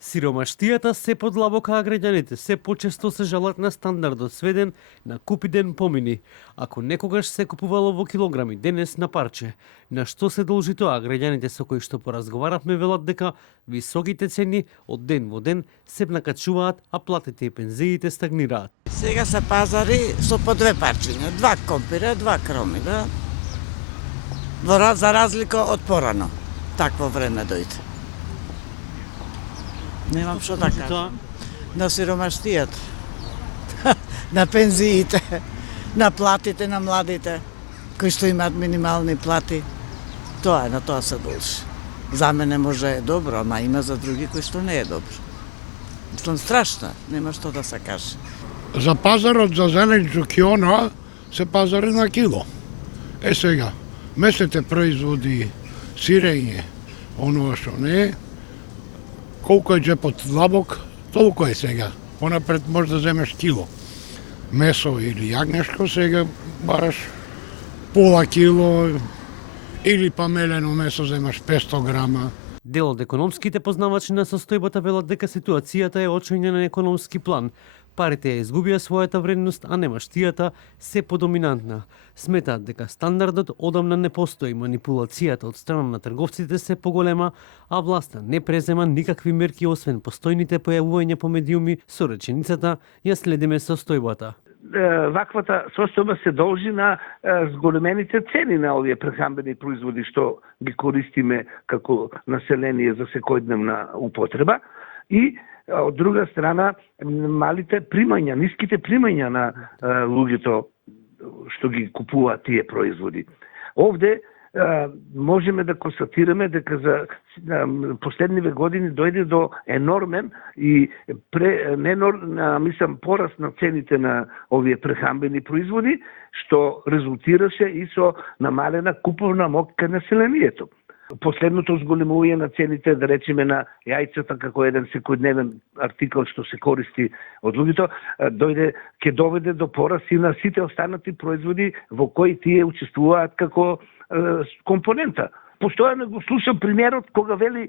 Сиромаштијата се подлабока, а граѓаните се почесто се жалат на стандардот сведен на купи ден помини. Ако некогаш се купувало во килограми, денес на парче. На што се должи тоа? Граѓаните со кои што поразговаравме велат дека високите цени од ден во ден се накачуваат, а платите и пензиите стагнираат. Сега се пазари со по две парчиња, два компира, два кроми, да? За разлика од порано. Такво време дојде. Немам што да кажам. На сиромаштијата, на пензиите, на платите на младите, кои што имаат минимални плати. Тоа е, на тоа се должи. За мене може е добро, ама има за други кои што не е добро. Мислам, страшно, нема што да се каже. За пазарот за зеленчук и она се пазари на кило. Е сега, месете производи, сирење, оно што не е, колку е джепот длабок, толку е сега. Понапред може да земеш кило. Месо или јагнешко, сега бараш пола кило или па мелено месо земаш 500 грама. Дел од економските познавачи на состојбата велат дека ситуацијата е очења на економски план. Парите ја изгубија својата вредност, а немаштијата се подоминантна. Сметаат дека стандардот одамна не постои, манипулацијата од страна на трговците се поголема, а власта не презема никакви мерки освен постојните појавувања по медиуми со реченицата „ја следиме состојбата“. Ваквата состојба се должи на зголемените цени на овие прехранбени производи што ги користиме како население за секојдневна употреба и од друга страна малите примања, ниските примања на луѓето што ги купуваат тие производи. Овде можеме да констатираме дека за последниве години дојде до енормен и пораст на цените на овие прехранбени производи, што резултираше и со намалена куповна моќ кај населението. Последното зголемување на цените, да речеме на јајцата како еден секојдневен артикал што се користи од луѓето, ќе доведе до пораст и на сите останати производи во кои тие учествуваат како компонента. Постојано го слушам примерот кога вели,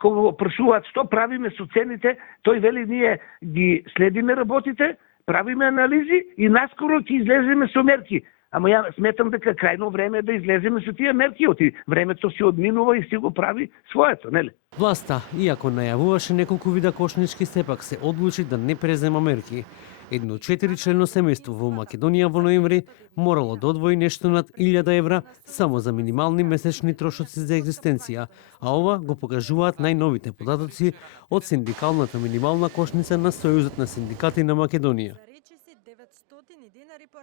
кога го прашуваат што правиме со цените, тој вели ние ги следиме работите, правиме анализи и наскоро ќе излеземе со мерки. Ама ја сметам дека крајно време е да излеземе со тие мерки, оти времето си одминува и си го прави своето, нели? Власта, иако најавуваше неколку вида кошнички, сепак се одлучи да не презема мерки. Едно 4-члено семејство во Македонија во ноември морало да одвои нешто над 1000 евра само за минимални месечни трошоци за екзистенција, а ова го покажуваат најновите податоци од синдикалната минимална кошница на Сојузот на синдикати на Македонија.